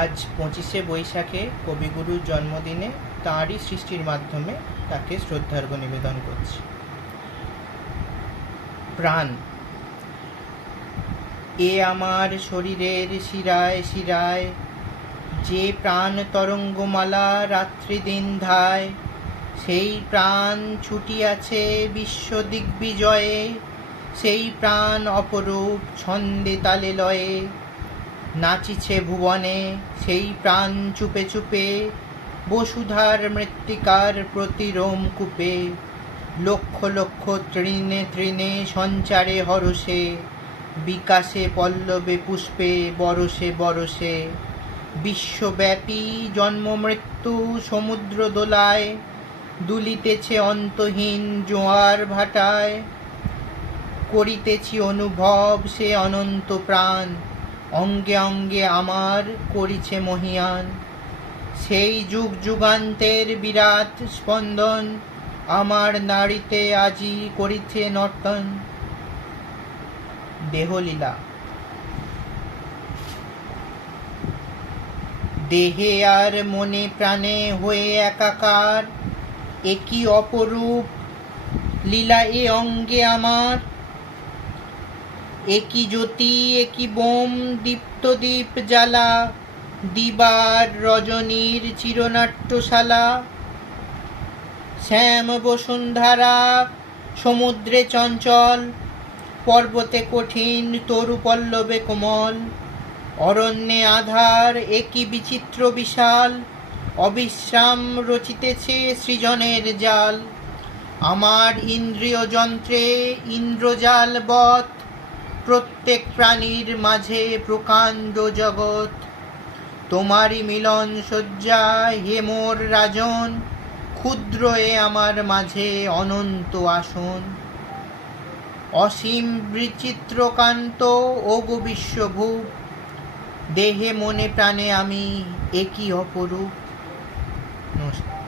আজ 25শে বৈশাখে কবিগুরুর জন্মদিনে তাঁরই সৃষ্টির মাধ্যমে তাকে শ্রদ্ধার্ঘ্য নিবেদন করছি। প্রাণ। এ আমার শরীরের শিরায় শিরায়, যে প্রাণ তরঙ্গমালা রাত্রি দিন ধায়, সেই প্রাণ ছুটিয়াছে বিশ্ব দিগ্বিজয়ে, সেই প্রাণ অপরূপ ছন্দে তালে লয়ে, নাচিছে ভুবনে সেই প্রাণ চুপে চুপে, বসুধার মৃত্তিকার প্রতি রোমকূপে, লক্ষ লক্ষ তৃণে তৃণে সঞ্চারে হরষে, বিকাশে পল্লবে পুষ্পে বরষে বরষে, বিশ্বব্যাপী জন্ম মৃত্যু সমুদ্র দোলায়, দুলিতেছে অন্তহীন জোয়ার ভাটায়, করিতেছি অনুভব সে অনন্ত প্রাণ, অঙ্গে অঙ্গে আমার করিছে মহিয়ান, সেই যুগ যুগান্তের বিরাট স্পন্দন, আমার নাড়িতে আজি করিছে নর্তন। দেহলীলা। দেহে আর মনে প্রাণে হয়ে একাকার, একই অপরূপ লীলা এ অঙ্গে আমার, একই জ্যোতি একই বোম দীপ্ত দীপ জ্বালা, দিবার রজনীর চিরনাট্যশালা, শ্যাম বসুন্ধরা সমুদ্রে চঞ্চল, পর্বতে কঠিন তরু পল্লবে কোমল, অরণ্যে আধার একই বিচিত্র বিশাল, অবিশ্রাম রচিতেছে সৃজনের জাল, আমার ইন্দ্রিয় যন্ত্রে ইন্দ্রজাল বৎ, প্রত্যেক প্রাণীর মাঝে প্রকাণ্ড জগৎ, তোমারই মিলন শয্যা হে মোর রাজন, ক্ষুদ্র এ আমার মাঝে অনন্ত আসন, অসীম বিচিত্রকান্ত ওগো বিশ্বভূপ, দেহে মনে প্রাণে আমি একই অপরূপ। নমস্কার।